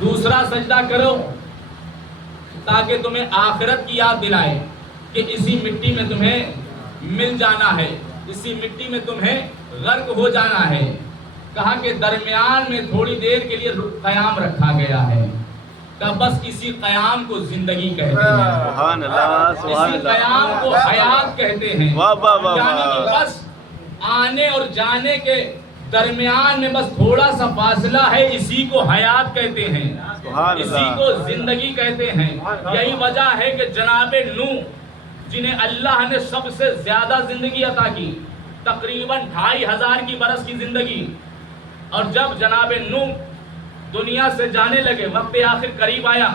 دوسرا سجدہ کرو تاکہ تمہیں آخرت کی یاد دلائے کہ اسی مٹی میں تمہیں مل جانا ہے، اسی مٹی میں تمہیں غرق ہو جانا ہے۔ کہا کہ درمیان میں تھوڑی دیر کے لیے قیام رکھا گیا ہے، کہ بس اسی قیام کو زندگی کہتے ہیں، سبحان اللہ سبحان اسی اللہ، قیام کو حیات کہتے ہیں۔ واہ واہ واہ یعنی کہ واہ، بس آنے اور جانے کے درمیان میں بس تھوڑا سا فاصلہ ہے، اسی کو حیات کہتے ہیں، سبحان اسی اللہ، کو زندگی کہتے ہیں۔ یہی وجہ ہے کہ جناب نوح جنہیں اللہ نے سب سے زیادہ زندگی عطا کی، تقریباً 2500 کی برس کی زندگی، اور جب جناب نوح دنیا سے جانے لگے، وقت آخر قریب آیا،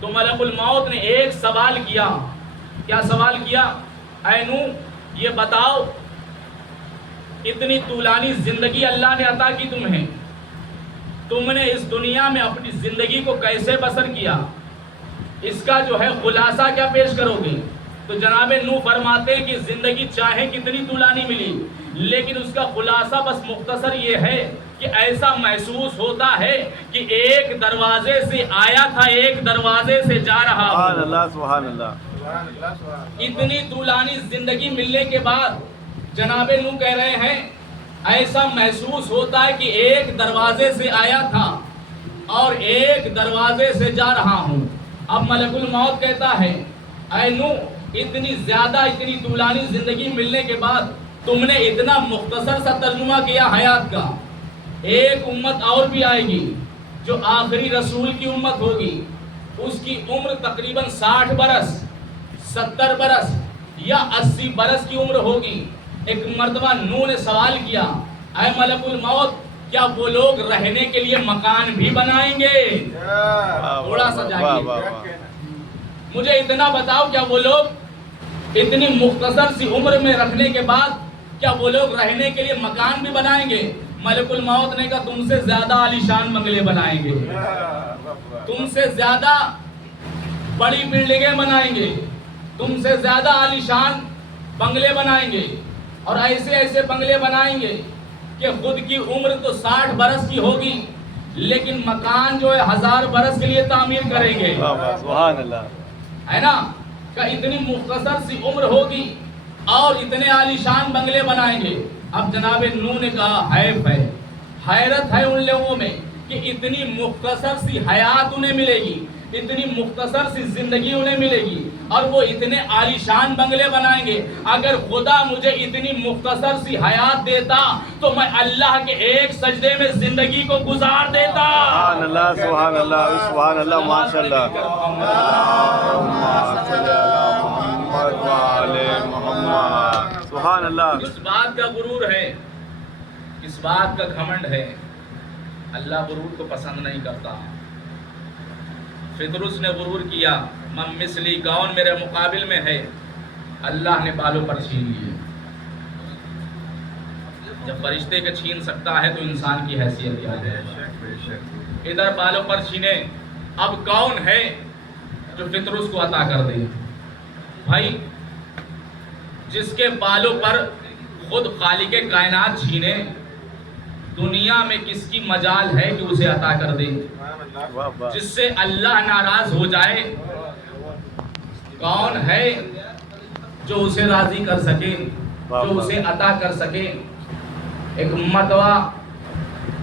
تو ملک الموت نے ایک سوال کیا۔ کیا سوال کیا؟ اے نوح یہ بتاؤ اتنی طولانی زندگی اللہ نے عطا کی تمہیں، تم نے اس دنیا میں اپنی زندگی کو کیسے بسر کیا؟ اس کا جو ہے خلاصہ کیا پیش کرو گے؟ تو جناب نوح فرماتے ہیں کہ زندگی چاہے کتنی طولانی ملی، لیکن اس کا خلاصہ بس مختصر یہ ہے کہ ایسا محسوس ہوتا ہے کہ ایک دروازے سے آیا تھا، ایک دروازے سے جا رہا سبحان ہوں۔ اللہ سبحان اللہ، اتنی طولانی زندگی ملنے کے بعد جناب نوح کہہ رہے ہیں ایسا محسوس ہوتا ہے کہ ایک دروازے سے آیا تھا اور ایک دروازے سے جا رہا ہوں۔ اب ملک الموت کہتا ہے اے نوح اتنی زیادہ اتنی طولانی زندگی ملنے کے بعد تم نے اتنا مختصر سا ترجمہ کیا حیات کا۔ ایک امت اور بھی آئے گی جو آخری رسول کی امت ہوگی، اس کی عمر تقریباً 60 برس 70 برس یا 80 برس کی عمر ہوگی۔ ایک مرتبہ نوح نے سوال کیا اے ملک الموت کیا وہ لوگ رہنے کے لیے مکان بھی بنائیں گے؟ تھوڑا سا جاگیے، مجھے اتنا بتاؤ کیا وہ لوگ اتنی مختصر سی عمر میں رکھنے کے بعد کیا وہ لوگ رہنے کے لیے مکان بھی بنائیں گے؟ ملک الموت نے کہا تم سے زیادہ عالیشان بنگلے بنائیں گے، تم سے زیادہ بڑی بلڈنگیں بنائیں گے، تم سے زیادہ عالیشان بنگلے بنائیں گے، اور ایسے ایسے بنگلے بنائیں گے کہ خود کی عمر تو 60 برس کی ہوگی لیکن مکان جو ہے 1000 برس کے لیے تعمیر کریں گے، سبحان اللہ، ہے نا؟ کہ اتنی مختصر سی عمر ہوگی اور اتنے عالیشان بنگلے بنائیں گے۔ اب جناب نوح نے کہا حیف ہے، حیرت ہے ان لوگوں میں کہ اتنی مختصر سی حیات انہیں ملے گی، اتنی مختصر سی زندگی انہیں ملے گی اور وہ اتنے عالیشان بنگلے بنائیں گے۔ اگر خدا مجھے اتنی مختصر سی حیات دیتا تو میں اللہ کے ایک سجدے میں زندگی کو گزار دیتا۔ سبحان اللہ سبحان اللہ سبحان اللہ، ماشاء اللہ، سبحان اللہ۔ اس بات کا غرور ہے، اس بات کا گھمنڈ ہے، اللہ غرور کو پسند نہیں کرتا۔ فطرس نے غرور کیا، من مثلی، کون میرے مقابل میں ہے؟ اللہ نے بالوں پر چھین لیے۔ جب فرشتے کے چھین سکتا ہے تو انسان کی حیثیت کیا ہے؟ ادھر بالوں پر چھینے، اب کون ہے جو فطرس کو عطا کر دے؟ بھائی جس کے بالوں پر خود خالق کائنات چھینے، دنیا میں کس کی مجال ہے کہ اسے عطا کر دے؟ جس سے اللہ ناراض ہو جائے کون ہے جو اسے راضی کر سکے، جو اسے عطا کر سکے؟ ایک مرتبہ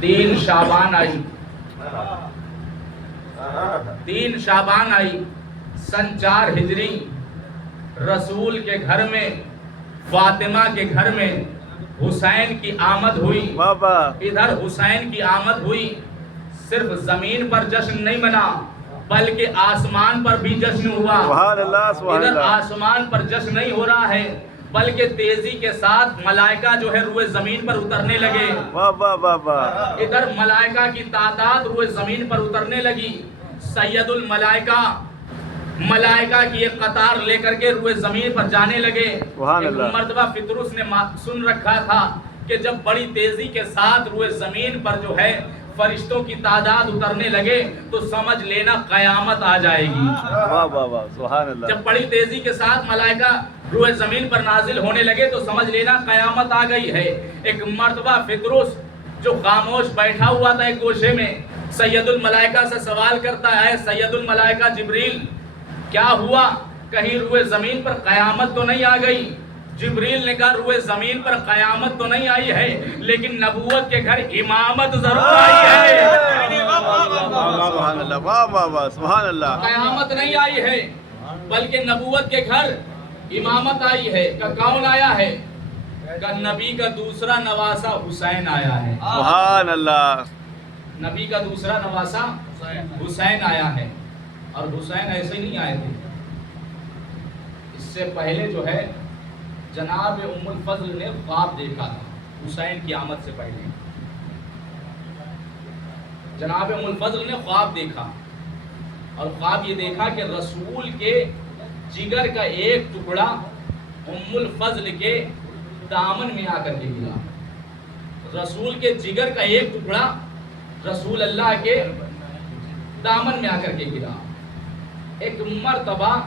3 شعبان آئی، 3 شعبان آئی سن 4 ہجری، رسول کے گھر میں، فاطمہ کے گھر میں حسین کی آمد ہوئی۔ ادھر حسین کی آمد ہوئی، صرف زمین پر جشن نہیں منا بلکہ آسمان پر بھی جشن ہوا۔ ادھر آسمان پر جشن نہیں ہو رہا ہے بلکہ تیزی کے ساتھ ملائکہ جو ہے روئے زمین پر اترنے لگے۔ ادھر ملائکہ کی تعداد روئے زمین پر اترنے لگی، سید الملائکہ ملائکہ کی ایک قطار لے کر کے روئے زمین پر جانے لگے۔ ایک مرتبہ فطرس نے سن رکھا تھا کہ جب بڑی تیزی کے ساتھ روئے زمین پر جو ہے فرشتوں کی تعداد اترنے لگے تو سمجھ لینا قیامت آ جائے گی۔ جب بڑی تیزی کے ساتھ ملائکہ روئے زمین پر نازل ہونے لگے تو سمجھ لینا قیامت آ گئی ہے۔ ایک مرتبہ فطرس جو خاموش بیٹھا ہوا تھا ایک گوشے میں، سید الملائکہ سے سوال کرتا ہے، سید الملائکہ جبریل کیا ہوا؟ کہیں روئے زمین پر قیامت تو نہیں آ گئی؟ جبریل نے کہا روئے زمین پر قیامت تو نہیں آئی ہے، لیکن نبوت کے گھر امامت ضرور آئی ہے۔ سبحان اللہ، واہ واہ واہ، سبحان اللہ۔ قیامت نہیں آئی ہے بلکہ نبوت کے گھر امامت آئی ہے۔ کہ کون آیا ہے؟ کہ نبی کا دوسرا نواسا حسین آیا ہے۔ سبحان اللہ۔ نبی کا دوسرا نواسا حسین آیا ہے، اور حسین ایسے ہی نہیں آئے تھے، اس سے پہلے جو ہے جناب ام الفضل نے خواب دیکھا تھا حسین کی آمد سے پہلے۔ جناب ام الفضل نے خواب دیکھا، اور خواب یہ دیکھا کہ رسول کے جگر کا ایک ٹکڑا ام الفضل کے دامن میں آ کر کے گرا۔ رسول کے جگر کا ایک ٹکڑا رسول اللہ کے دامن میں آ کر کے گرا۔ ایک مرتبہ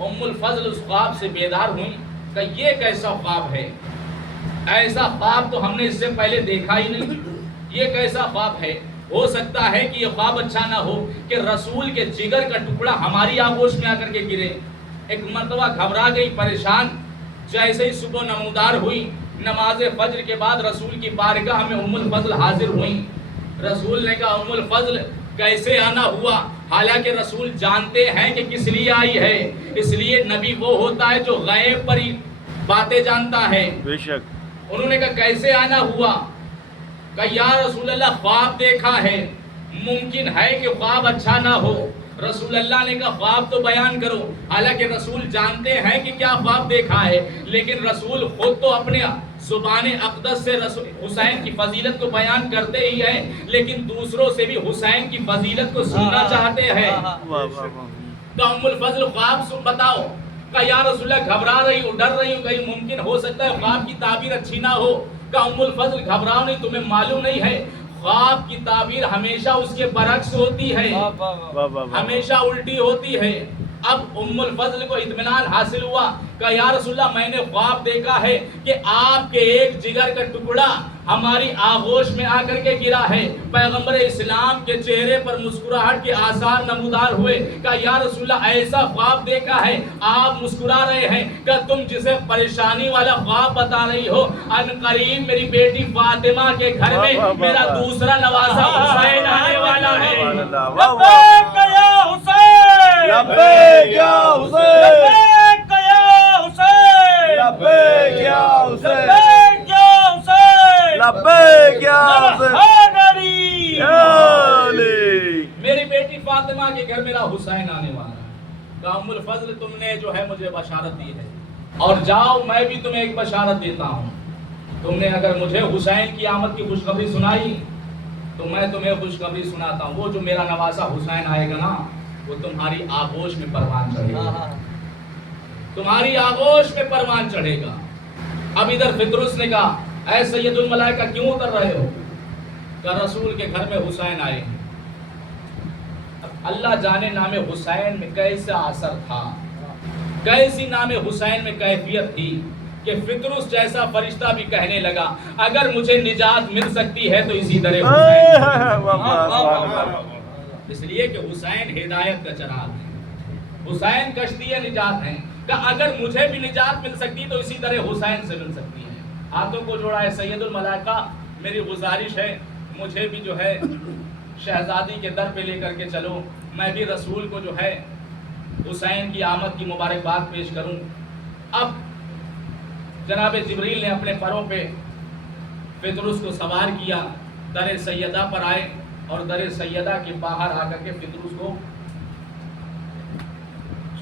ام الفضل اس خواب سے بیدار ہوئی کہ یہ کیسا خواب ہے؟ ایسا خواب تو ہم نے اس سے پہلے دیکھا ہی نہیں، یہ کیسا خواب ہے؟ ہو سکتا ہے کہ یہ خواب اچھا نہ ہو کہ رسول کے جگر کا ٹکڑا ہماری آغوش میں آ کر کے گرے۔ ایک مرتبہ گھبرا گئی، پریشان، جیسے ہی صبح نمودار ہوئی، نماز فجر کے بعد رسول کی بارگاہ میں ام الفضل حاضر ہوئی۔ رسول نے کہا ام الفضل کیسے آنا ہوا؟ حالانکہ رسول جانتے ہیں کہ کس لیے آئی ہے، اس لیے نبی وہ ہوتا ہے جو غیب پر ہی باتیں جانتا ہے۔ بے شک۔ انہوں نے کہا کیسے آنا ہوا؟ کہ یا رسول اللہ خواب دیکھا ہے، ممکن ہے کہ خواب اچھا نہ ہو۔ رسول اللہ نے کہا خواب تو بیان کرو۔ حالانکہ رسول جانتے ہیں کہ کیا خواب دیکھا ہے، لیکن رسول خود تو اپنے زبان اقدس سے حسین کی فضیلت کو بیان کرتے ہی ہیں، لیکن دوسروں سے بھی حسین کی فضیلت کو سننا چاہتے ہیں۔ تو ام الفضل خواب بتاؤ۔ کہ یا رسول اللہ گھبرا رہی ہوں، ڈر رہی ہوں، کہیں ممکن ہو سکتا ہے خواب کی تعبیر اچھی نہ ہو۔ کہ ام الفضل گھبراؤ نہیں، تمہیں معلوم نہیں ہے خواب کی تعبیر ہمیشہ اس کے برعکس ہوتی ہے، ہمیشہ الٹی ہوتی ہے۔ اب ام الفضل کو اطمینان حاصل ہوا کہ یا رسول اللہ میں نے خواب دیکھا ہے کہ آپ کے ایک جگر کا ٹکڑا ہماری آغوش میں آ کر کے گرا ہے۔ پیغمبر اسلام کے چہرے پر مسکراہٹ کے آثار نمودار ہوئے۔ کہ یا رسول اللہ ایسا خواب دیکھا ہے، آپ مسکرا رہے ہیں کہ تم جسے پریشانی والا خواب بتا رہی ہو، ان قریب میری بیٹی فاطمہ کے گھر میں میرا دوسرا نواسا حسین آنے والا ہے۔ لبیک یا حسین، لبیک یا حسین، لبیک یا حسین، لبیک یا حسین، لبیک یا حسین، لبیک یا حسین، حیدری، یا علی۔ میری بیٹی فاطمہ کے گھر میرا حسین آنے والا ہے۔ کہ ام الفضل تم نے جو ہے مجھے بشارت دی ہے، اور جاؤ میں بھی تمہیں ایک بشارت دیتا ہوں۔ تم نے اگر مجھے حسین کی آمد کی خوشخبری سنائی تو میں تمہیں خوشخبری سناتا ہوں، وہ جو میرا نواسا حسین آئے گا نا، وہ تمہاری آغوش میں پروان چڑھے گا، تمہاری آغوش میں پروان چڑھے گا۔ اب ادھر فطرس نے کہا اے سید الملائکہ کیوں اتر رہے ہو؟ کہ رسول کے گھر میں حسین آئے ہیں۔ اب اللہ جانے نام حسین میں کیسا اثر تھا، کیسی نام حسین میں کیفیت تھی کہ فطرس جیسا فرشتہ بھی کہنے لگا اگر مجھے نجات مل سکتی ہے تو اسی طرح حسین، اس لیے کہ حسین ہدایت کا چراغ ہے، حسین کشتی نجات ہے۔ کہ اگر مجھے بھی نجات مل سکتی تو اسی طرح حسین سے مل سکتی ہے۔ ہاتھوں کو جوڑا ہے سید الملائکہ، میری گزارش ہے مجھے بھی جو ہے شہزادی کے در پہ لے کر کے چلو، میں بھی رسول کو جو ہے حسین کی آمد کی مبارکباد پیش کروں۔ اب جناب جبریل نے اپنے پروں پہ فطرس کو سوار کیا، در سیدہ پر آئے اور در سیدہ کے باہر آ کر کے فطرس کو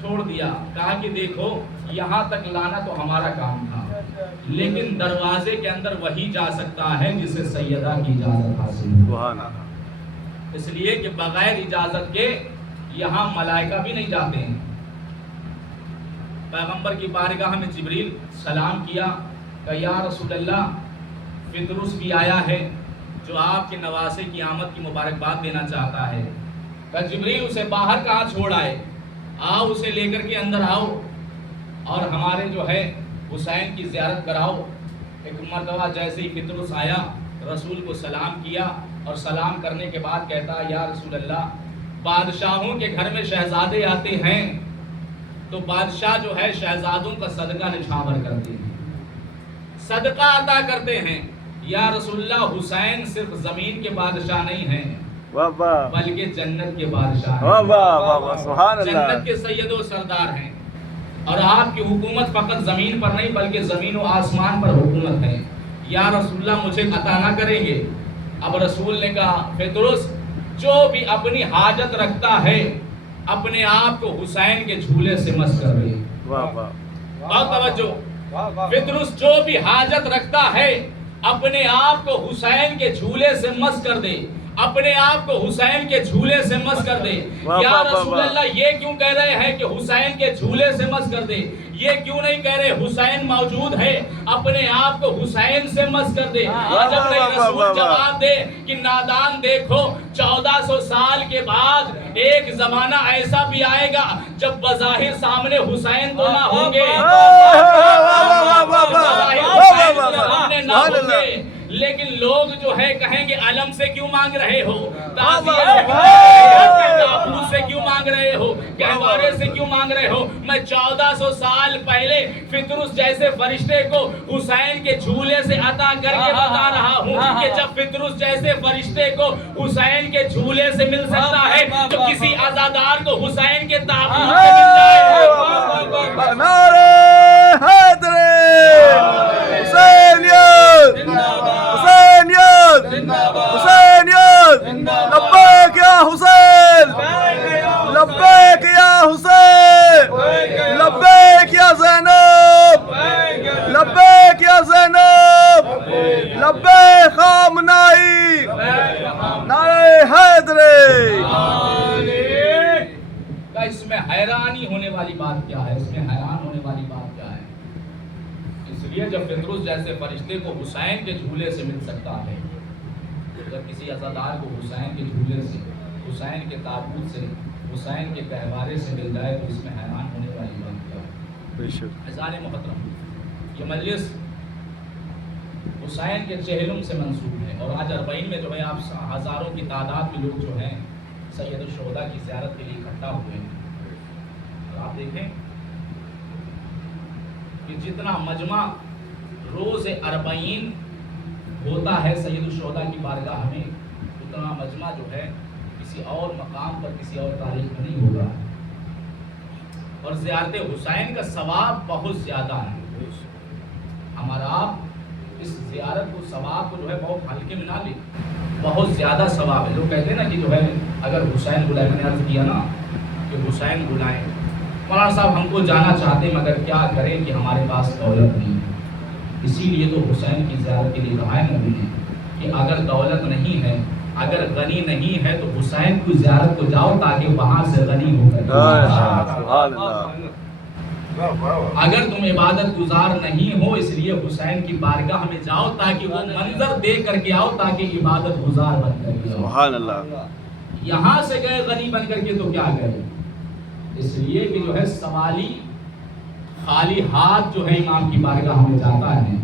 چھوڑ دیا۔ کہا کہ دیکھو یہاں تک لانا تو ہمارا کام تھا، لیکن دروازے کے اندر وہی جا سکتا ہے جسے سیدہ کی اجازت حاصل ہے، اس لیے کہ بغیر اجازت کے یہاں ملائکہ بھی نہیں جاتے ہیں۔ پیغمبر کی بارگاہ میں جبریل سلام کیا کہ یا رسول اللہ فطرس بھی آیا ہے جو آپ کے نواسے کی آمد کی مبارکباد دینا چاہتا ہے۔ کہ جبریل اسے باہر کہاں چھوڑ آئے، آؤ اسے لے کر کے اندر آؤ اور ہمارے جو ہے حسین کی زیارت کراؤ۔ ایک مرتبہ جیسے ہی فطرس آیا رسول کو سلام کیا اور سلام کرنے کے بعد کہتا یا رسول اللہ بادشاہوں کے گھر میں شہزادے آتے ہیں تو بادشاہ جو ہے شہزادوں کا صدقہ نچھاور کرتے ہیں، صدقہ عطا کرتے ہیں۔ یا رسول اللہ حسین صرف زمین کے بادشاہ نہیں ہیں واہ واہ بلکہ جنت کے بادشاہ واہ ہیں، واہ واہ واہ سبحان اللہ جنت کے سید و سردار ہیں، اور آپ کی حکومت فقط زمین پر نہیں بلکہ زمین و آسمان پر حکومت ہے۔ یا رسول اللہ مجھے عطا نہ کریں گے؟ اب رسول نے کہا پطرس جو بھی اپنی حاجت رکھتا ہے اپنے آپ کو حسین کے جھولے سے مس کر دے۔ واہ واہ اور توجہ، پطرس جو بھی حاجت رکھتا ہے اپنے آپ کو حسین کے جھولے سے مس کر دے، اپنے آپ کو حسین کے جھولے سے مس کر دے۔ یا رسول اللہ یہ کیوں کہہ رہے ہیں کہ حسین کے جھولے سے مس کر دے؟ یہ کیوں نہیں کہہ رہے حسین موجود ہے اپنے آپ کو حسین سے مس کر دے؟ جب نہیں رسول جواب دے کہ نادان دیکھو 1400 سال کے بعد ایک زمانہ ایسا بھی آئے گا جب بظاہر سامنے حسین تو نہ ہوں گے، سامنے نہ ہوں گے، لیکن لوگ جو ہے کہیں گے علم سے کیوں مانگ رہے ہو، تعزیت تابوت سے کیوں مانگ رہے ہو، گہوارے سے کیوں مانگ رہے ہو؟ میں 1400 سال پہلے پطرس جیسے فرشتے کو حسین کے جھولے سے عطا کر کے بتا رہا ہوں کہ جب پطرس جیسے فرشتے کو حسین کے جھولے سے مل سکتا ہے تو کسی عزادار کو حسین کے تابوت سے مل جائے۔ نعرہ حیدر حسینیت حسینیت حسینیت لبیک یا حسین لبیک یا حسین لبیک یا زینب لبیک یا زینب لبیک خامنائی نعرہ حیدر۔ اس میں حیرانی ہونے والی بات کیا ہے؟ اس میں حیران ہونے والی بات کیا ہے؟ اس لیے جب پطرس جیسے فرشتے کو حسین کے جھولے سے مل سکتا ہے، جب کسی عزادار کو حسین کے جھولے سے، حسین کے تابوت سے، حسین کے گہوارے سے مل جائے تو اس میں حیران ہونے والی بات کیا ہے؟ عزیزان محترم، یہ مجلس حسین کے چہلم سے منسوب ہے، اور آج اربعین میں جو ہے آپ ہزاروں کی تعداد میں لوگ جو ہیں سید الشہداء کی زیارت کے لیے اکٹھا ہوئے ہیں۔ اور آپ دیکھیں کہ جتنا مجمع روز اربعین ہوتا ہے سید الشہداء کی بارگاہ میں، اتنا مجمع جو ہے کسی اور مقام پر کسی اور تاریخ میں نہیں ہوگا، اور زیارت حسین کا ثواب بہت زیادہ ہے۔ ہمارا آپ اس زیارت کو ثواب کو جو ہے بہت ہلکے میں نہ لیں، بہت زیادہ ثواب ہے۔ لوگ کہتے ہیں نا کہ جو ہے اگر حسین بلائے، میں نے عرض کیا نا کہ حسین بلائیں، مولانا صاحب ہم کو جانا چاہتے ہیں مگر کیا کریں کہ ہمارے پاس دولت نہیں ہے، اسی لیے تو حسین کی زیارت کے لیے کہا ہے نبی نے کہ اگر دولت نہیں ہے، اگر غنی نہیں ہے تو حسین کی زیارت کو جاؤ تاکہ وہاں سے غنی ہو کر سبحان اللہ۔ اگر تم عبادت گزار نہیں ہو اس لیے حسین کی بارگاہ میں جاؤ تاکہ وہ منظر دے کر کے آؤ تاکہ عبادت گزار بن کر کے آؤ۔ سبحان اللہ۔ یہاں سے گئے غنی بن کر کے تو کیا گئے؟ اس لیے کہ جو ہے سوالی خالی ہاتھ جو ہے امام کی بارگاہ میں جاتا ہے،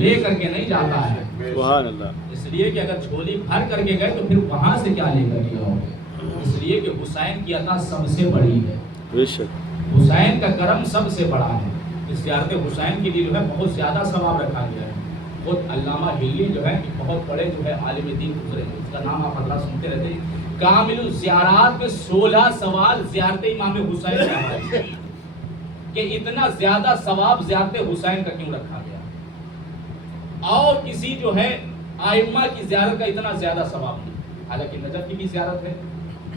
لے کر کے نہیں جاتا ہے۔ سبحان اللہ۔ اس لیے کہ اگر جھولی بھر کر کے گئے تو پھر وہاں سے کیا لے کر کے آؤ گے؟ اس لیے کہ حسین کی عطا سب سے بڑی ہے، بے شک حسین کا کرم سب سے بڑا ہے۔ اس زیارت حسین کے لیے جو ہے بہت زیادہ ثواب رکھا گیا ہے۔ خود علامہ ہلی جو ہے کہ بہت بڑے جو ہے عالم دین گزرے ہیں، اس کا نام آپ حضرات سنتے رہتے ہیں، کامل الزیارات میں 16 سوال زیارت امام حسین کا ہے کہ اتنا زیادہ ثواب زیارت حسین کا کیوں رکھا گیا، اور کسی جو ہے ائمہ کی زیارت کا اتنا زیادہ ثواب نہیں۔ حالانکہ نجف کی بھی زیارت ہے،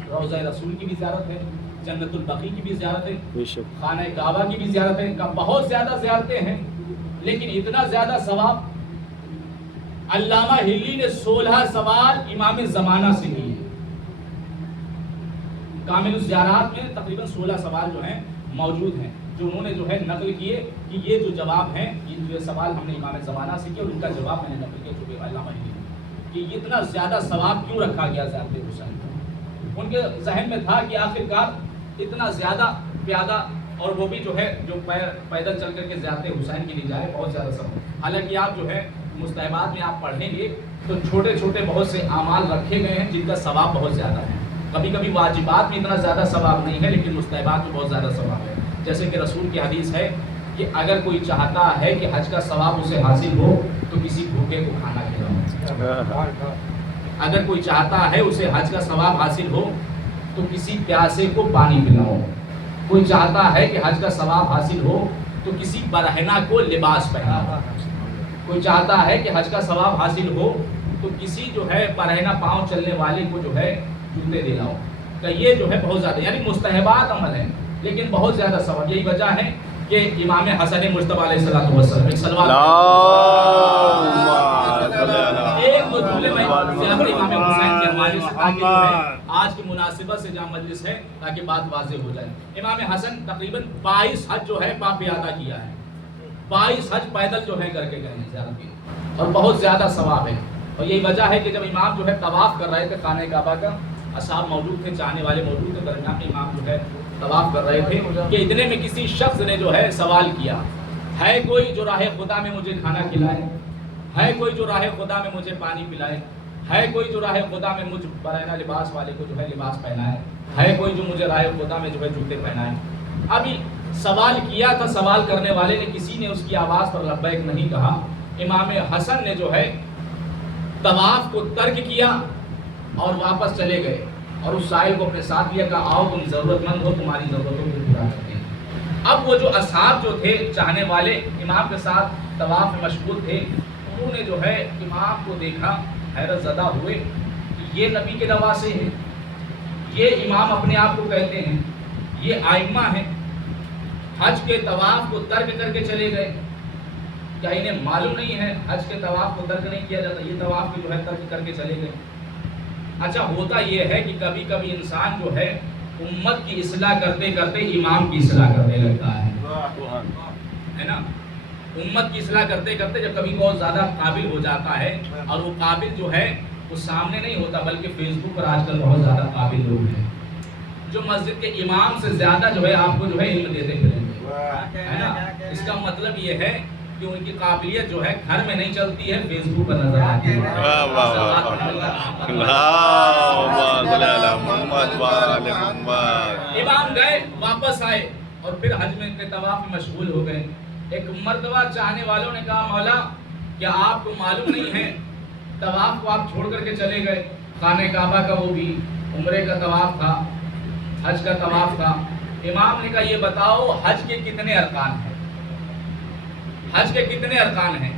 روضہ رسول کی بھی زیارت ہے، جنت البقیع کی بھی زیارت ہے، بے شک خانہ کعبہ کی بھی زیارت ہے، بہت زیادہ زیارتیں ہیں، لیکن اتنا زیادہ ثواب علامہ ہلی نے 16 سوال امام زمانہ سے لیے۔ کامل الزیارات میں تقریباً 16 سوال جو ہیں موجود ہیں، جو انہوں نے جو ہے نقل کیے کہ یہ جو جواب ہیں، یہ جو سوال ہم نے امام زمانہ سے کیا اور ان کا جواب میں نے نقل کیا جو کہ علامہ ہلی کہ اتنا زیادہ ثواب کیوں رکھا گیا زیارت حسین کا۔ ان کے ذہن میں تھا کہ آخرکار اتنا زیادہ پیادہ اور وہ بھی جو ہے جو پیدل چل کر کے زیارت حسین کے لیے جائے، بہت زیادہ ثواب۔ حالانکہ آپ جو ہے مستحبات میں آپ پڑھیں گے تو چھوٹے چھوٹے بہت سے اعمال رکھے گئے ہیں جن کا ثواب بہت زیادہ ہے. کبھی کبھی واجبات میں اتنا زیادہ ثواب نہیں ہے لیکن مستحبات میں بہت زیادہ ثواب ہے. جیسے کہ رسول کی حدیث ہے کہ اگر کوئی چاہتا ہے کہ حج کا ثواب اسے حاصل ہو تو کسی بھوکے کو کھانا کھلاؤ. اگر کوئی چاہتا ہے اسے حج کا ثواب حاصل ہو تو کسی پیاسے کو پانی پلاؤ. کوئی چاہتا ہے کہ حج کا ثواب حاصل ہو تو کسی برہنہ کو لباس پہناؤ. کوئی چاہتا ہے کہ حج کا ثواب حاصل ہو تو کسی جو ہے برہنہ پاؤں چلنے والے کو جو ہے جوتے دلاؤ. تو یہ جو ہے بہت زیادہ یعنی مستحبات عمل ہیں لیکن بہت زیادہ ثواب. یہی وجہ ہے کہ امام حسن مصطفیٰ علیہ السلام ایک سلوات ایک دو جملے میں امام حسین کے حوالے سے تاکہ جو ہے آج کی مناسبت سے جہاں مجلس ہے تاکہ بات واضح ہو جائے. امام حسن تقریباً 22 حج جو ہے پاپ ادا کیا ہے. 22 حج پیدل جو ہے کر کے گئے ہیں زیارت کی اور بہت زیادہ ثواب ہے. اور یہی وجہ ہے کہ جب امام جو ہے طواف کر رہے تھے خانہ کعبہ کا اصحاب موجود تھے چاہنے والے موجود تھے درمیان میں امام جو ہے طواف کر رہے تھے کہ اتنے میں کسی شخص نے جو ہے سوال کیا ہے کوئی جو راہ خدا میں مجھے کھانا کھلائے, ہے کوئی جو راہ خدا میں مجھے پانی پلائے, ہے کوئی جو راہ خدا میں مجھ برہنہ لباس والے کو جو ہے لباس پہنائے, ہے کوئی جو مجھے راہ خدا میں جو ہے جوتے پہنائے. ابھی سوال کیا تھا سوال کرنے والے نے کسی نے اس کی آواز پر لبیک نہیں کہا. امام حسن نے جو ہے طواف کو ترک کیا اور واپس چلے گئے اور اس سائل کو اپنے ساتھ لیا کہا آؤ تم ضرورت مند ہو تمہاری ضرورتوں کو پورا کرتے ہیں. اب وہ جو اصحاب جو تھے چاہنے والے امام کے ساتھ طواف میں مشغول تھے انہوں نے جو ہے امام کو دیکھا حیرت زدہ ہوئے کہ یہ نبی کے نواسے ہیں, یہ امام اپنے آپ کو کہتے ہیں, یہ آئمہ ہیں, حج کے طواف کو ترک کر کے چلے گئے. کیا انہیں معلوم نہیں ہے حج کے طواف کو ترک نہیں کیا جاتا, یہ طواف جو ہے ترک کر کے چلے گئے. اچھا ہوتا یہ ہے کہ کبھی کبھی انسان جو ہے امت کی اصلاح کرتے کرتے امام کی اصلاح کرنے لگتا ہے نا. امت کی اصلاح کرتے کرتے جب کبھی بہت زیادہ قابل ہو جاتا ہے اور وہ قابل جو ہے وہ سامنے نہیں ہوتا بلکہ فیس بک پر آج کل بہت زیادہ قابل لوگ ہیں جو مسجد کے امام سے زیادہ جو ہے آپ کو جو ہے علم دیتے پھریں گے, ہے نا. اس کا مطلب یہ ہے کہ ان کی قابلیت جو ہے گھر میں نہیں چلتی ہے فیس بک پر نظر آتی ہے. امام گئے واپس آئے اور پھر حج میں کے طواف میں مشغول ہو گئے. ایک مرتبہ چاہنے والوں نے کہا مولا کیا آپ کو معلوم نہیں ہے طواف کو آپ چھوڑ کر کے چلے گئے, خانہ کعبہ کا وہ بھی عمرے کا طواف تھا, حج کا طواف تھا. امام نے کہا یہ بتاؤ حج کے کتنے ارکان ہیں, حج کے کتنے ارکان ہیں؟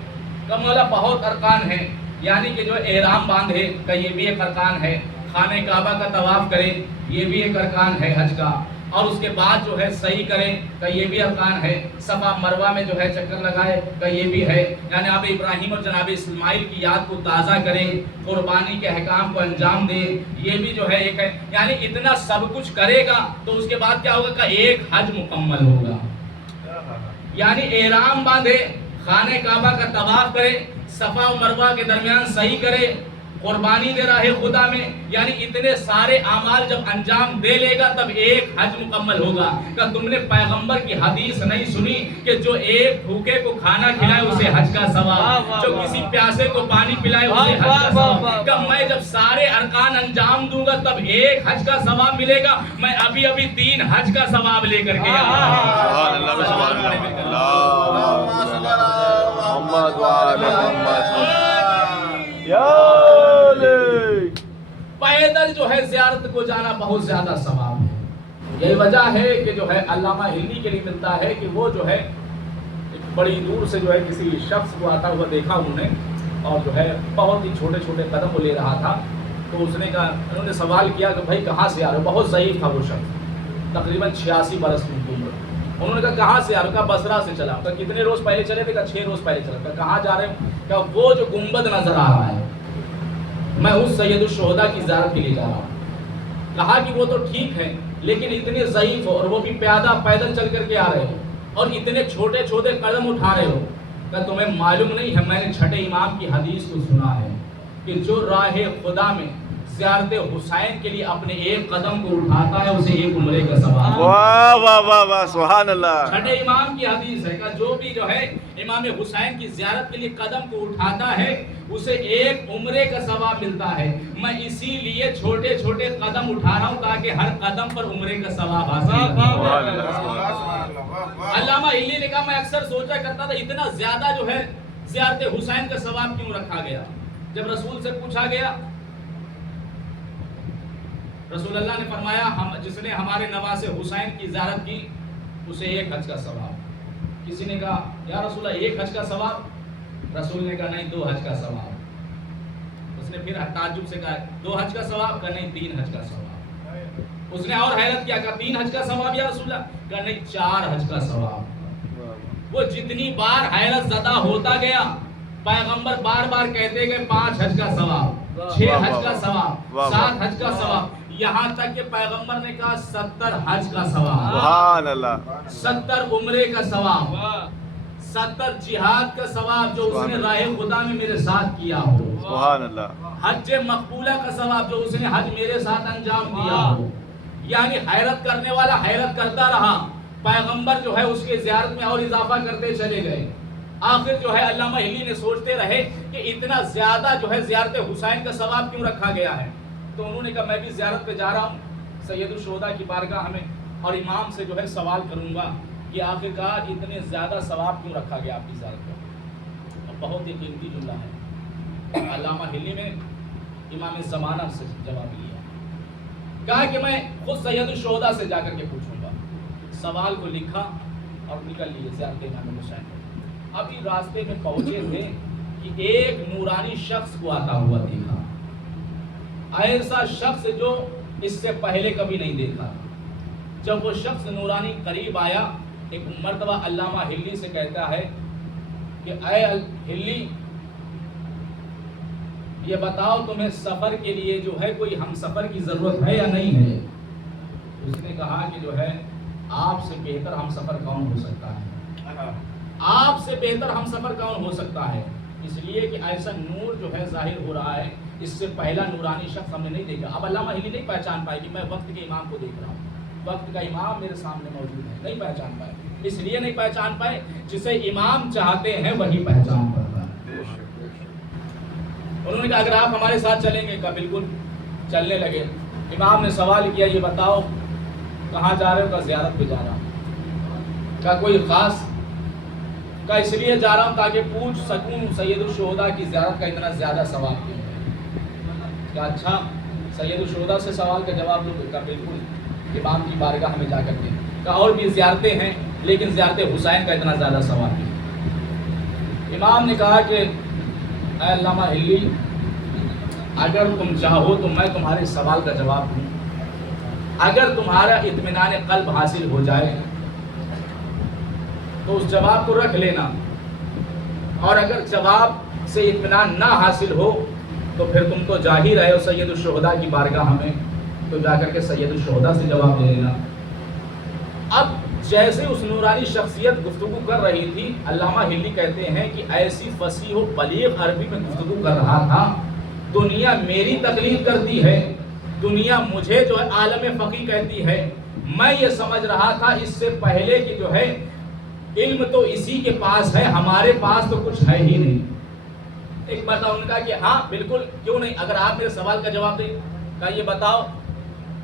کہ مولا بہت ارکان ہیں, یعنی کہ جو احرام باندھے کا یہ بھی ایک ارکان ہے, خانہ کعبہ کا طواف کرے یہ بھی ایک ارکان ہے حج کا, اور اس کے بعد جو ہے صحیح کریں کا یہ بھی ارکان ہے, صفا مروہ میں جو ہے چکر لگائے کا یہ بھی ہے, یعنی آپ ابراہیم اور جناب اسماعیل کی یاد کو تازہ کریں, قربانی کے احکام کو انجام دیں یہ بھی جو ہے ایک ہے. یعنی اتنا سب کچھ کرے گا تو اس کے بعد کیا ہوگا کہ ایک حج مکمل ہوگا. یعنی احرام باندھے, خانہ کعبہ کا طواف کرے, صفا و مروہ کے درمیان صحیح کرے, قربانی دے راہ خدا میں, یعنی اتنے سارے اعمال جب انجام دے لے گا تب ایک حج مکمل ہوگا. کہ تم نے پیغمبر کی حدیث نہیں سنی کہ جو ایک بھوکے کو کھانا کھلائے اسے حج کا ثواب, جو کسی پیاسے کو پانی پلائے اسے حج کا ثواب. کہ میں جب سارے ارکان انجام دوں گا تب ایک حج کا ثواب ملے گا. میں ابھی 3 حج کا ثواب لے کر کے پیدل جو ہے زیارت کو جانا بہت زیادہ ثواب ہے. یہی وجہ ہے کہ جو ہے علامہ ہندی کے لیے ملتا ہے کہ وہ جو ہے بڑی دور سے جو ہے کسی شخص کو آتا ہوا دیکھا انہوں نے اور جو ہے بہت ہی چھوٹے چھوٹے قدم وہ لے رہا تھا. تو اس نے کہا, انہوں نے سوال کیا کہ بھائی کہاں سے آ رہے ہو؟ بہت ضعیف تھا وہ شخص, تقریباً 86 برس کی عمر. انہوں نے کہا کہاں سے آ رہے ہو؟ کہا بصرہ سے چلا. کہا کتنے روز پہلے چلے تھے؟ کہا 6 روز پہلے چلا. کہا کہاں جا رہے ہو؟ کہا وہ جو گنبد نظر آ رہا ہے میں اس سید الشہداء کی زیارت کے لیے جا رہا ہوں. کہا کہ وہ تو ٹھیک ہے لیکن اتنے ضعیف ہو اور وہ بھی پیدل چل کر کے آ رہے ہو اور اتنے چھوٹے چھوٹے قدم اٹھا رہے ہو. کہ تمہیں معلوم نہیں ہے میں نے چھٹے امام کی حدیث کو سنا ہے کہ جو راہ خدا میں زیارت حسین کے لیے اپنے ایک قدم کو اٹھاتا ہے اسے ایک عمرے کا ثواب. واہ واہ واہ واہ سبحان اللہ. چھٹے امام کی حدیث ہے کہ جو بھی جو ہے امام حسین کی زیارت کے لیے قدم کو اٹھاتا ہے اسے ایک عمرے کا ثواب ملتا ہے. میں اسی لیے چھوٹے چھوٹے قدم اٹھا رہا ہوں تاکہ ہر قدم پر عمرے کا ثواب حاصل ہو. علامہ ہلی نے کہا میں اکثر سوچا کرتا تھا اتنا زیادہ جو ہے زیارت حسین کا ثواب کیوں رکھا گیا. جب رسول سے پوچھا گیا رسول اللہ نے فرمایا جس نے ہمارے نواسے حسین کی زیارت کی اسے ایک حج کا ثواب. کسی نے کہا یا رسول اللہ ایک حج کا ثواب؟ رسول نے کہا نہیں 2 حج کا ثواب. اس نے پھر تعجب سے کہا 2 حج کا ثواب؟ کہا نہیں 3 حج کا ثواب. اس نے اور حیرت کیا کہا 3 حج کا ثواب یا رسول اللہ؟ کہا نہیں 4 حج کا ثواب. وہ جتنی بار حیرت زدہ ہوتا گیا پیغمبر بار بار کہتے گئے 5 حج کا ثواب، 6 حج کا ثواب، 7 حج کا ثواب، یہاں تک کہ پیغمبر نے کہا 70 حج کا ثواب، سبحان اللہ، 70 عمرے کا ثواب، 70 جہاد کا ثواب جو اس نے راہ خدا میں میرے ساتھ کیا ہو، سبحان اللہ، حج مقبولہ کا ثواب جو اس نے حج میرے ساتھ انجام دیا ہو. یعنی حیرت کرنے والا حیرت کرتا رہا، پیغمبر جو ہے اس کے زیارت میں اور اضافہ کرتے چلے گئے. آخر جو ہے علامہ ہلی نے سوچتے رہے کہ اتنا زیادہ جو ہے زیارت حسین کا ثواب کیوں رکھا گیا ہے. تو انہوں نے کہا میں بھی زیارت پہ جا رہا ہوں سید الشہداء کی بارگاہ میں اور امام سے جو ہے سوال کروں گا کہ آخرکار اتنے زیادہ ثواب کیوں رکھا گیا آپ کی زیارت پہ. بہت ہی قیمتی جملہ ہے. علامہ ہلی نے امام زمانہ سے جواب لیا، کہا کہ میں خود سید الشہداء سے جا کر کے پوچھوں گا. سوال کو لکھا اور نکل لیے زیارت امام حسین. ابھی راستے میں پہنچے تھے کہ ایک نورانی شخص کو آتا ہوا دیکھا، ایسا شخص جو اس سے پہلے کبھی نہیں دیکھا. جب وہ شخص نورانی قریب آیا ایک مرتبہ علامہ ہلی سے کہتا ہے کہ اے ہلی یہ بتاؤ تمہیں سفر کے لیے جو ہے کوئی ہم سفر کی ضرورت ہے یا نہیں ہے. اس نے کہا کہ جو ہے آپ سے بہتر ہم سفر کون ہو سکتا ہے، آپ سے بہتر ہم سفر کون ہو سکتا ہے. اس لیے کہ ایسا نور جو ہے ظاہر ہو رہا ہے اس سے پہلا نورانی شخص ہم نے نہیں دیکھا. اب علامہ ہلی نہیں پہچان پائے کہ میں وقت کے امام کو دیکھ رہا ہوں، وقت کا امام میرے سامنے موجود ہے. نہیں پہچان پائے. اس لیے نہیں پہچان پائے جسے امام چاہتے ہیں وہی پہچان پاتا ہے. انہوں نے کہا اگر آپ ہمارے ساتھ چلیں گے. کہا بالکل. چلنے لگے. امام نے سوال کیا یہ بتاؤ کہاں جا رہے ہو؟ کہا زیارت پہ جا رہا ہوں. کہا کوئی خاص؟ کہا اس لیے جا رہا ہوں تاکہ پوچھ سکوں سید الشہداء کی زیارت کا اتنا زیادہ ثواب کیوں ہے. کہا اچھا سید الشہداء سے سوال کا جواب دو. کہا بالکل امام کی بارگاہ میں جا کر کے. کہا اور بھی زیارتیں ہیں لیکن زیارت حسین کا اتنا زیادہ ثواب کیوں. امام نے کہا کہ اے علامہ ہلی اگر تم چاہو تو میں تمہارے سوال کا جواب دوں. اگر تمہارا اطمینان قلب حاصل ہو جائے تو اس جواب کو رکھ لینا، اور اگر جواب سے اطمینان نہ حاصل ہو تو پھر تم تو جا ہی رہے ہو سید الشہداء کی بارگاہ میں، تو جا کر کے سید الشہداء سے جواب دے لینا. اب جیسے اس نورانی شخصیت گفتگو کر رہی تھی علامہ ہلی کہتے ہیں کہ ایسی فصیح و بلیغ عربی میں گفتگو کر رہا تھا دنیا میری تقلید کرتی ہے، دنیا مجھے جو ہے عالم فقیہ کہتی ہے. میں یہ سمجھ رہا تھا اس سے پہلے کہ جو ہے علم تو اسی کے پاس ہے، ہمارے پاس تو کچھ ہے ہی نہیں. ایک مرتبہ انہوں نے کہا کہ ہاں بالکل کیوں نہیں، اگر آپ میرے سوال کا جواب دیں. کہا یہ بتاؤ.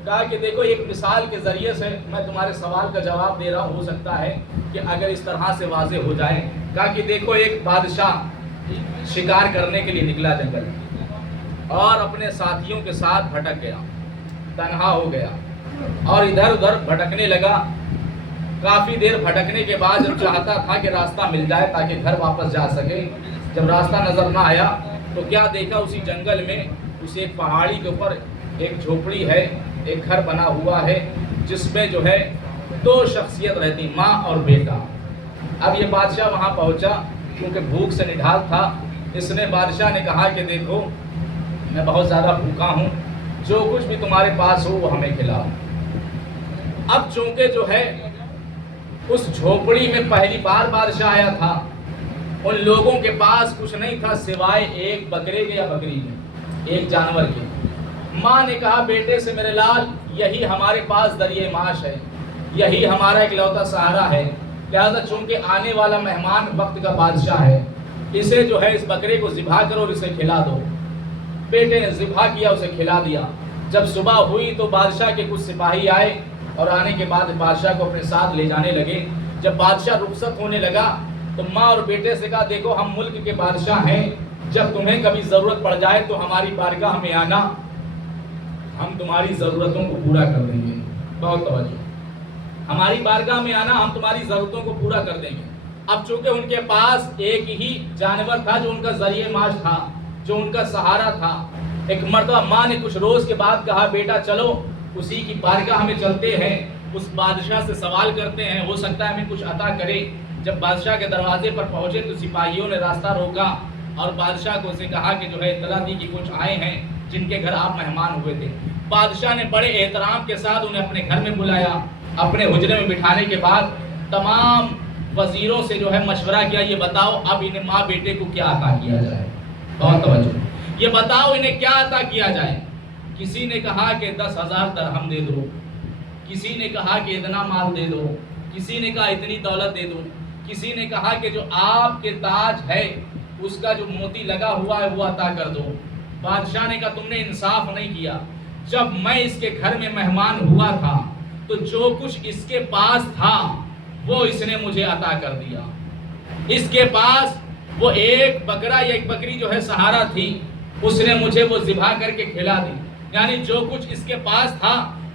کہا کہ دیکھو ایک مثال کے ذریعے سے میں تمہارے سوال کا جواب دے رہا ہوں، ہو سکتا ہے کہ اگر اس طرح سے واضح ہو جائے. کہا کہ دیکھو ایک بادشاہ شکار کرنے کے لیے نکلا جنگل اور اپنے ساتھیوں کے ساتھ بھٹک گیا، تنہا ہو گیا اور ادھر ادھر بھٹکنے لگا. کافی دیر بھٹکنے کے بعد جب چاہتا تھا کہ راستہ مل جائے تاکہ گھر واپس جا سکے، جب راستہ نظر نہ آیا تو کیا دیکھا اسی جنگل میں اسی ایک پہاڑی کے اوپر ایک جھوپڑی ہے، ایک گھر بنا ہوا ہے جس میں جو ہے 2 شخصیت رہتی، ماں اور بیٹا. اب یہ بادشاہ وہاں پہنچا کیونکہ بھوک سے نڈھال تھا. اس نے بادشاہ نے کہا کہ دیکھو میں بہت زیادہ بھوکا ہوں، جو کچھ بھی تمہارے پاس ہو وہ ہمیں کھلاؤ. اب چونکہ جو ہے اس جھوپڑی میں پہلی بار بادشاہ آیا تھا، ان لوگوں کے پاس کچھ نہیں تھا سوائے ایک بکرے کے یا بکری کے، ایک جانور کے. ماں نے کہا بیٹے سے میرے لال یہی ہمارے پاس ذریعہ معاش ہے, یہی ہمارا اکلوتا سہارا ہے, لہذا چونکہ آنے والا مہمان وقت کا بادشاہ ہے, اسے جو ہے اس بکرے کو ذبح کرو اور اسے کھلا دو. بیٹے نے ذبح کیا, اسے کھلا دیا. جب صبح ہوئی تو بادشاہ کے کچھ سپاہی آئے اور آنے کے بعد بادشاہ کو اپنے ساتھ لے جانے لگے. جب بادشاہ رخصت ہونے لگا تو ماں اور بیٹے سے کہا دیکھو ہم ملک کے بادشاہ ہیں, جب تمہیں کبھی ضرورت پڑ جائے تو ہماری بارگاہ میں آنا, ہم تمہاری ضرورتوں کو پورا کر دیں گے. بہت توجہ, ہماری بارگاہ میں آنا, ہم تمہاری ضرورتوں کو پورا کر دیں گے. اب چونکہ ان کے پاس ایک ہی جانور تھا جو ان کا ذریعہ معاش تھا, جو ان کا سہارا تھا. ایک مرتبہ ماں نے کچھ روز کے بعد کہا بیٹا چلو اسی کی بارگاہ میں چلتے ہیں, اس بادشاہ سے سوال کرتے ہیں, ہو سکتا ہے ہمیں کچھ عطا کرے. جب بادشاہ کے دروازے پر پہنچے تو سپاہیوں نے راستہ روکا اور بادشاہ کو اسے کہا کہ جو ہے اطلاع دی کہ کچھ آئے ہیں جن کے گھر آپ مہمان ہوئے تھے. بادشاہ نے بڑے احترام کے ساتھ انہیں اپنے گھر میں بلایا. اپنے حجرے میں بٹھانے کے بعد تمام وزیروں سے جو ہے مشورہ کیا, یہ بتاؤ اب انہیں ماں بیٹے کو کیا عطا کیا جائے. بہت توجہ, یہ بتاؤ انہیں کیا عطا کیا جائے. کسی نے کہا کہ 10,000 درہم دے دو, کسی نے کہا کہ اتنا مال دے دو, کسی نے کہا اتنی دولت دے دو, کسی نے کہا کہ جو آپ کے تاج ہے اس کا جو موتی لگا ہوا ہے وہ عطا کر دو. بادشاہ نے کہا تم نے انصاف نہیں کیا. جب میں اس کے گھر میں مہمان ہوا تھا تو جو کچھ اس کے پاس تھا وہ اس نے مجھے عطا کر دیا. اس کے پاس وہ ایک بکرا یا ایک بکری جو ہے سہارا تھی, اس نے مجھے وہ ذبح کر کے کھلا دی. یعنی جو کچھ اس کے پاس تھا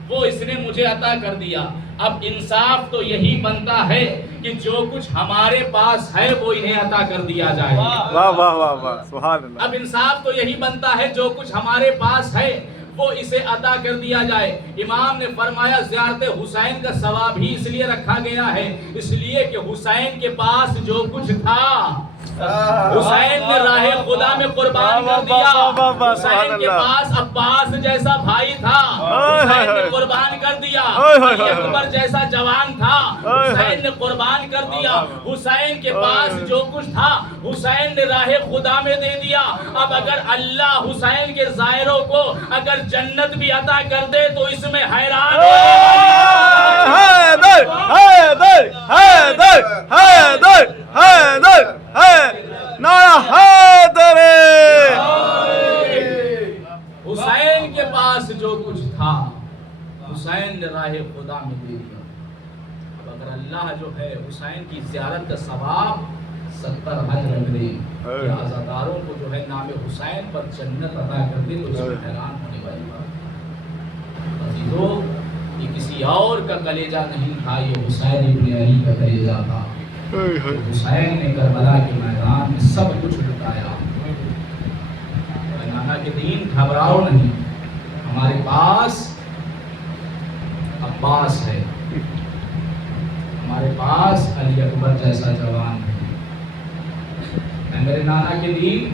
وہ اس نے مجھے عطا کر دیا. اب انصاف تو یہی بنتا ہے کہ جو کچھ ہمارے پاس ہے وہ انہیں عطا کر دیا جائے. واہ واہ واہ واہ, سبحان اللہ. اب انصاف تو یہی بنتا ہے جو کچھ ہمارے پاس ہے وہ اسے عطا کر دیا جائے. امام نے فرمایا زیارت حسین کا ثواب ہی اس لیے رکھا گیا ہے, اس لیے کہ حسین کے پاس جو کچھ تھا حسین نے راہ خدا میں قربان کر دیا. حسین کے پاس عباس جیسا بھائی تھا, حسین نے قربان کر دیا. اکبر جیسا جوان تھا, حسین نے قربان کر دیا. حسین کے پاس جو کچھ تھا حسین نے راہ خدا میں دے دیا. اب اگر اللہ حسین کے زائروں کو اگر جنت بھی عطا کر دے تو اس میں حیران حیدر حیدر حیدر حیدر حیدر نعرہ حیدر. حسین کے پاس جو کچھ تھا حسین نے راہ خدا میں دے دیا. اب اگر اللہ جو ہے حسین کی زیارت کا ثواب 70 حج رکھ دے کہ عزاداروں کو جو ہے نام حسین پر جنت عطا کر دے تو اس میں حیران ہونے والی بات. عزیزو, یہ کسی اور کا کلیجہ نہیں تھا, یہ حسین ابن علی کا کلیجہ تھا. حسین نے کربلا کے میدان میں سب کچھ لٹایا. نانا کے دین گھبراؤ نہیں, ہمارے پاس عباس ہے, ہمارے پاس علی اکبر جیسا جوان ہے. میرے نانا کے دین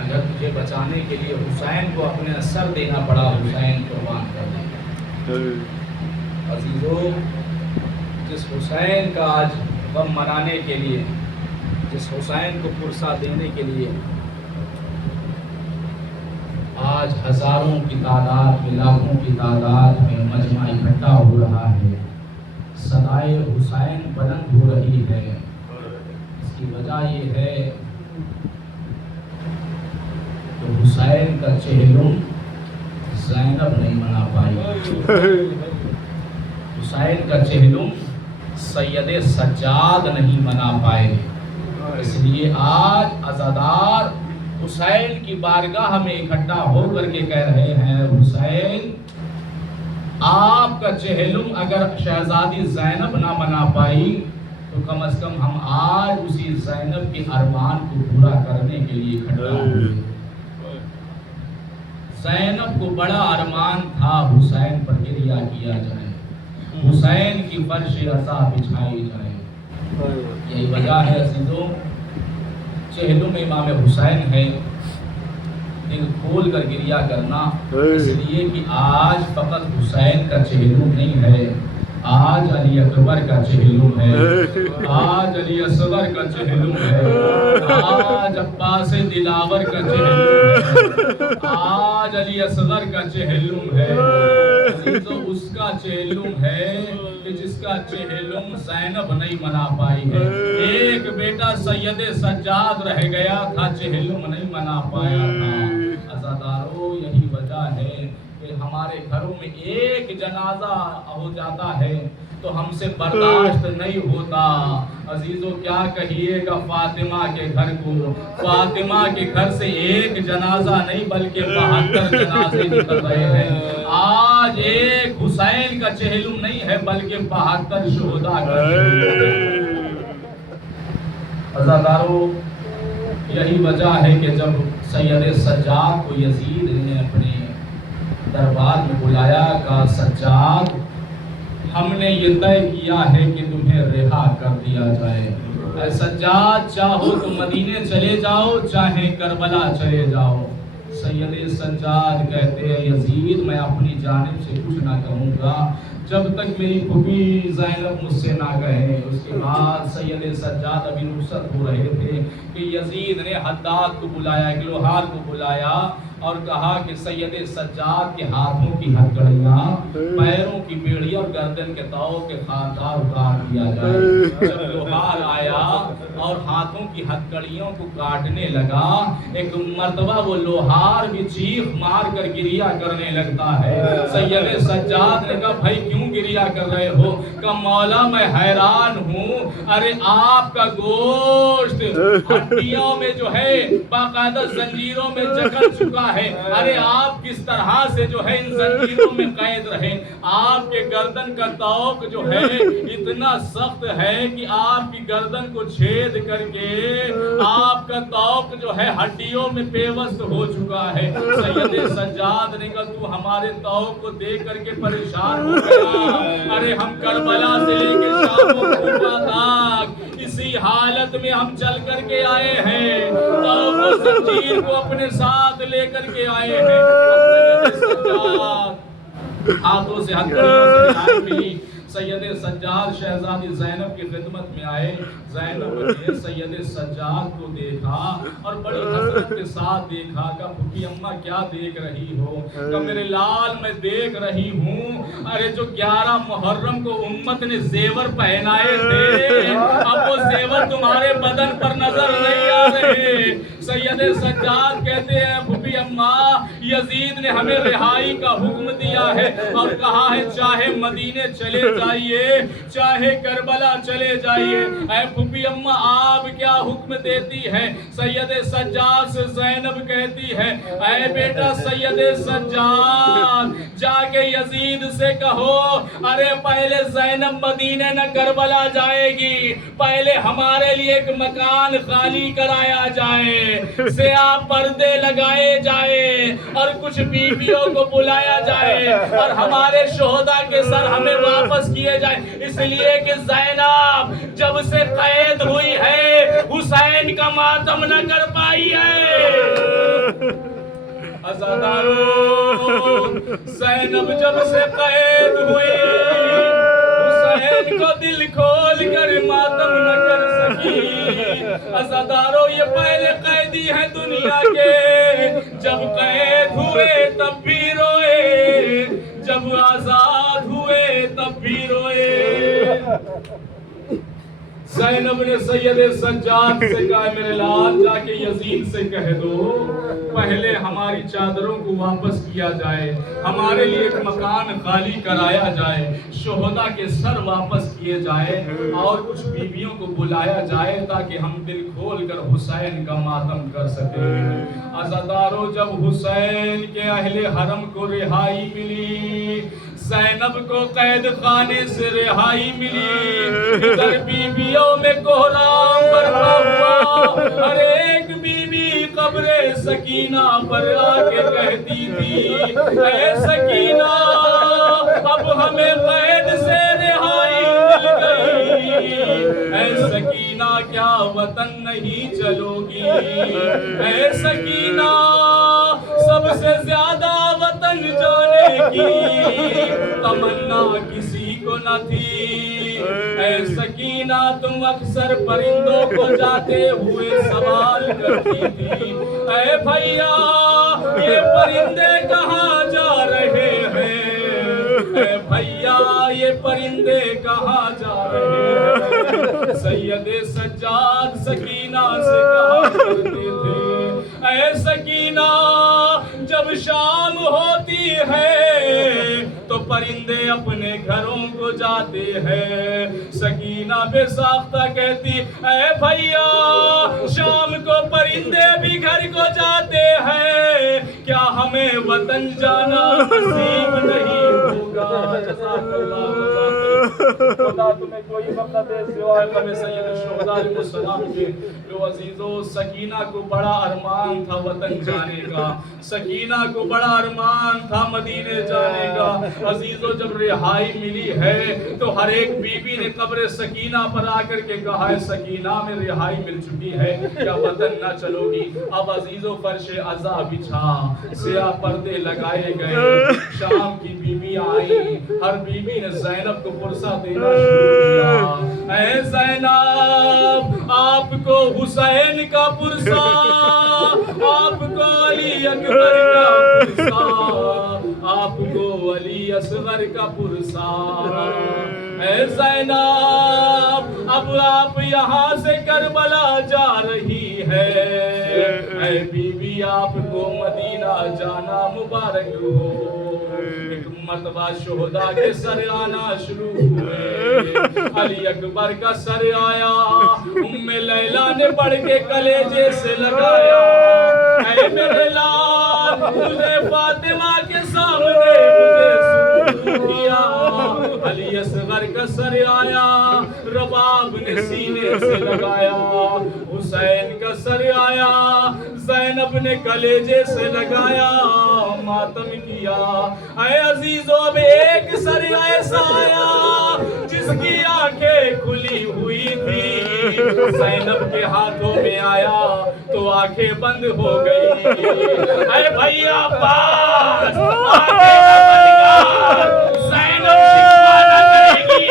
اگر تجھے بچانے کے لیے حسین کو اپنے سر دینا پڑا, حسین قربان کر دے. عزیزو, جس حسین کا آج غم منانے کے لیے, جس حسین کو پرسہ دینے کے لیے آج ہزاروں کی تعداد میں, لاکھوں کی تعداد میں مجمع اکٹھا ہو رہا ہے, صدائے حسین بلند ہو رہی ہے, اس کی وجہ یہ ہے کہ حسین کا چہلم زینب نہیں منا پائی, حسین کا چہلم سید سجاد نہیں منا پائے. اس لیے آج عزادار حسین کی بارگاہ میں اکٹھا ہو کر کے کہہ رہے ہیں حسین آپ کا چہلم اگر شہزادی زینب نہ منا پائی تو کم از کم ہم آج اسی زینب کے ارمان کو پورا کرنے کے لیے اکٹھا ہوئے. زینب کو بڑا ارمان تھا حسین پر گریہ کیا جائے, حسین کی فرش رضا بچھائی جائے. یہی وجہ ہے عزیزوں, چہلم امام حسین ہے, دل کھول کر گریہ کرنا, اس لیے کہ آج فقط حسین کا چہلم نہیں ہے آج علی اکبر کا چہلم ہے، آج علی اصغر کا چہلم ہے، آج عباس دلاور کا چہلم ہے، آج علی اصغر کا چہلم ہے، عزیزو اس کا چہلم ہے کہ جس کا چہلم زینب نہیں منا پائی ہے۔ ایک بیٹا سید سجاد رہ گیا تھا، چہلم نہیں منا پایا تھا۔ عزادارو یہی وجہ ہے کہ ہمارے گھروں میں ایک جنازہ ہو جاتا ہے تو ہم سے برداشت نہیں ہوتا۔ عزیزو کیا کہیے گا فاطمہ کے گھر کو، فاطمہ کے گھر سے ایک جنازہ نہیں بلکہ 72 جنازے نکل رہے ہیں۔ آج ایک حسین کا چہلم نہیں ہے بلکہ 72 شہداء کا چہلم ہے۔ عزادارو یہی وجہ ہے کہ جب سید سجاد کو یزید نے اپنے دربار میں بلایا، کہا سجاد ہم نے یہ طے کیا ہے کہ تمہیں رہا کر دیا جائے، اے سجاد چاہو تو مدینے چلے جاؤ چاہے کربلا چلے جاؤ۔ سید سجاد کہتے ہیں یزید میں اپنی جانب سے کچھ نہ کہوں گا جب تک میری پھوپھی زینب مجھ سے نہ کہے۔ اس کے بعد سید سجاد ابھی رخصت ہو رہے تھے کہ یزید نے حداد کو بلایا، ایک لوہار کو بلایا اور کہا کہ سید سجاد کے ہاتھوں کی ہتھکڑیاں، پیروں کی بیڑی اور گردن کے تاؤ کے خاکار اتار دیا جائے۔ جب لوہار آیا اور ہاتھوں کی ہتھکڑیوں کو کاٹنے لگا، ایک مرتبہ وہ لوہار بھی چیخ مار کر گریا کرنے لگتا ہے۔ سید سجاد نے کہا بھائی کیوں گریا کر رہے ہو؟ کہ مولا میں حیران ہوں، ارے آپ کا گوشت ہڈیوں میں جو ہے باقاعدہ زنجیروں میں جکڑ چکا ہے، ارے آپ کس طرح سے جو ہے ان زنجیروں میں قید رہے؟ آپ کے گردن کا طوق جو ہے اتنا سخت ہے کہ آپ کی گردن کو چھید کر کے آپ کا طوق جو ہے ہڈیوں میں پیوست ہو چکا ہے۔ سید سجاد نے کہا تو ہمارے طوق کو دیکھ کر کے پریشان ہو گیا، ارے ہم کربلا سے لے کے شام و کوفہ تک اسی حالت میں ہم چل کر کے آئے ہیں، طوق و زنجیر کو اپنے ساتھ لے کر کے آئے ہیں۔ سید سجاد ہاتھوں سے ہتھکڑیوں سے رہائی ملی، سید سجاد شہزادی زینب کی خدمت میں آئے۔ زینب نے سید سجاد کو دیکھا اور بڑی حسرت کے ساتھ دیکھا، کہا پھوپھی اماں کیا دیکھ رہی ہو؟ کہا میرے لال میں دیکھ رہی ہوں ارے جو 11 محرم کو امت نے زیور پہنائے تھے اب وہ زیور تمہارے بدن پر نظر نہیں آ رہے۔ سید سجاد کہتے ہیں پھوپھی اماں یزید نے ہمیں رہائی کا حکم دیا ہے اور کہا ہے چاہے مدینے چلے جائیے چاہے کربلا چلے جائیے۔ اے پھوپھی اماں آپ کیا حکم دیتی ہے؟ سید سجاد سے زینب کہتی ہے اے بیٹا سید سجاد جا کے یزید سے کہو ارے پہلے زینب مدینے نہ کربلا جائے گی، پہلے ہمارے لیے ایک مکان خالی کرایا جائے، سیاہ پردے لگائے جائے اور کچھ بیویوں کو بلایا جائے اور ہمارے شہداء کے سر ہمیں واپس کیے جائے، اس لیے کہ زینب جب سے قید ہوئی ہے حسین کا ماتم نہ کر پائی ہے۔ عزادارو زینب جب سے قید ہوئی حسین کو دل کھول کر ماتم نہ کر سکی۔ عزادارو یہ پہلے قیدی ہیں دنیا کے، جب قید ہوئے تب بھی روئے، جب آزاد ہوئے تب بھی روئے۔ زینب نے سید سجاد سے کہا میرے لال جا کے یزید سے کہہ دو پہلے ہماری چادروں کو واپس کیا جائے، ہمارے لیے ایک مکان خالی کرایا جائے، شہداء کے سر واپس کیے جائے اور کچھ بیویوں کو بلایا جائے تاکہ ہم دل کھول کر حسین کا ماتم کر سکیں۔ عزادارو جب حسین کے اہل حرم کو رہائی ملی، زینب کو قید خانے سے رہائی ملی، ادھر بیویوں میں کوہرام برپا ہوا، ہر ایک بیوی قبر سکینہ پر آ کے کہتی تھی اے سکینہ اب ہمیں قید سے رہائی مل گئی، اے سکینہ کیا وطن نہیں چلو گی؟ اے سکینہ سب سے زیادہ وطن جانے کی تمنا کسی کو نہ تھی۔ اے سکینہ تم اکثر پرندوں کو جاتے ہوئے سوال کرتی تھی، اے بھیا یہ پرندے کہاں جا رہے ہیں، اے بھیا یہ پرندے کہاں جا رہے ہیں۔ سید سجاد سکینہ سے کہا کرتے تھے، اے سکینہ جب شام ہوتی ہے تو پرندے اپنے گھروں کو جاتے ہیں۔ سکینہ بے ساختہ کہتی، اے بھیا شام کو پرندے بھی گھر کو جاتے ہیں، کیا ہمیں وطن جانا نصیب نہیں ہوگا؟ جزاک اللہ خدا تمہیں کوئی مقصد ہے سوائے غم سید الشہداء علیہ السلام کے۔ جو عزیزو سکینہ کو بڑا ارمان تھا وطن جانے کا، سکینہ کو بڑا ارمان تھا مدینے جانے کا۔ عزیزو جب رہائی ملی ہے تو ہر ایک بیوی نے قبر سکینہ پر آ کر کے کہا ہے سکینہ میں رہائی مل چکی ہے، کیا وطن نہ چلو گی؟ اب عزیزو فرش عزا بچھا، سیاہ پردے لگائے گئے، شام کی بیوی آئی، ہر بیوی نے زینب کو پرسہ دینا شروع کیا، اے زینب آپ کو حسین کا پرسہ، آپ کو علی اکبر کا پرسہ، آپ کو علی اصغر کا پرسہ، اے زینب اب آپ یہاں سے کربلا جا رہی ہے، اے بی بی آپ کو مدینہ جانا مبارک ہو۔ ایک مرتبہ شہداء کے سر آنا شروع ہوئے، علی اکبر کا سر آیا، ام لیلہ نے بڑھ کے کلیجے سے لگایا، اے میرے لال تجھے فاطمہ کے سامنے مجھے سلوک کیا۔ علی اصغر کا سر آیا، رباب نے سینے سے لگایا، حسین کا سر آیا، زینب نے کلیجے سے لگایا، ماتم کیا۔ اے عزیزو اب ایک سر ایسا آیا جس کی آنکھیں کھلی ہوئی تھی، زینب کے ہاتھوں میں آیا تو آنکھیں بند ہو گئی۔ اے بھیا عباس آنکھیں بند کر، زینب شکوہ نہ کرے گی،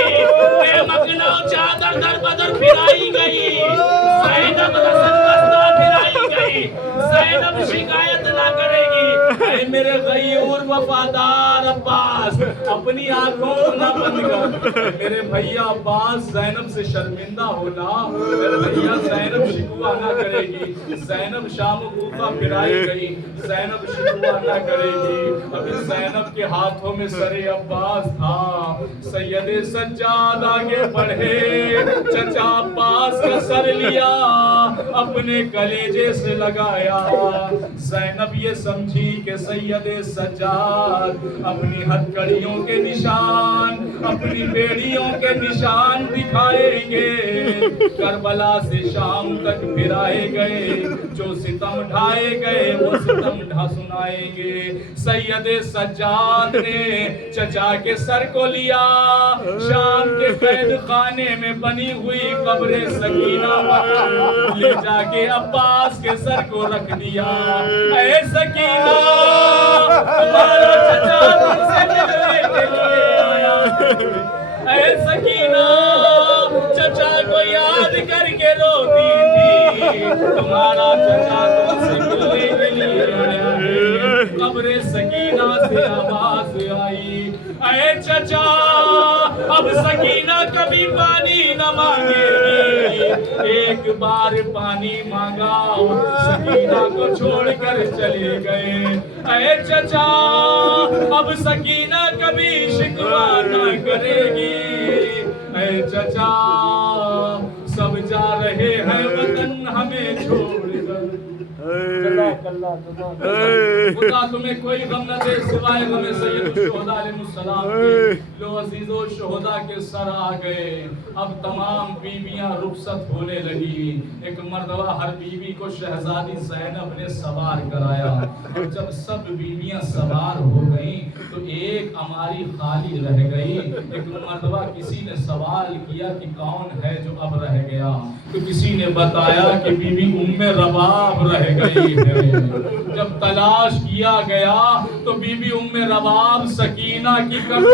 بے مکنو چادر در بدر پھرائی گئی، زینب رسل بستہ پھرائی گئی، زینب شکایت نہ کرے گی۔ اے میرے غیور وفادار عباس اپنی آنکھوں کو نہ بند کر، میرے بھیا عباس زینب سے شرمندہ ہونا، میرے بھیا زینب شکوہ نہ کرے گی، زینب شام و کوفہ پھرائی گئی، زینب شکوہ نہ کرے گی۔ ابھی زینب کے ہاتھوں میں سر عباس تھا، سید سجاد آگے بڑھے، چچا عباس کا سر لیا، اپنے کلیجے سے لگایا۔ زینب یہ سمجھی کہ سید سجاد اپنی ہتھکڑیوں کے نشان، اپنی بیڑیوں کے نشان دکھائیں گے۔ کربلا سے شام تک پھرائے گئے، جو ستم ڈھائے گئے وہ ستم ڈھا سنائیں گے۔ سید سجاد نے چچا کے سر کو لیا، شام کے قید خانے میں بنی ہوئی قبر سکینہ پر لے جا کے عباس کے سر کو رکھ دیا۔ اے سکینہ تمہارا چچا تم سے ملنے کے لیے آیا، اے سکینہ چچا کو یاد کر کے روتی تھی، تمہارا چچا تم سے ملنے کے لیے آیا ہے۔ قبر سکینہ سے آواز آئی، اے چچا اب سکینہ کبھی پانی نہ مانگے گی، ایک بار پانی مانگا سکینہ کو چھوڑ کر چلے گئے۔ اے چچا اب سکینہ کبھی شکوہ نہ کرے گی، اے چچا سب جا رہے ہیں وطن ہمیں چھوڑ کر۔ خدا تمہیں کوئی غم نہ دے سوائے غم سید الشہداء علیہ السلام کے۔ لو عزیزو شہداء کے سر آ گئے، اب تمام بیویاں رخصت ہونے لگی۔ ایک مرتبہ ہر بیوی کو شہزادی زینب نے سوار کرایا، اور جب سب بیویاں سوار ہو گئیں تو ایک اماری خالی رہ گئی۔ ایک مرتبہ کسی نے سوال کیا کہ کون ہے جو اب رہ گیا، تو کسی نے بتایا کہ بی بی ام رباب رہ گئی ہے۔ جب تلاش کیا گیا تو بی بی ام رباب سکینہ کی قبر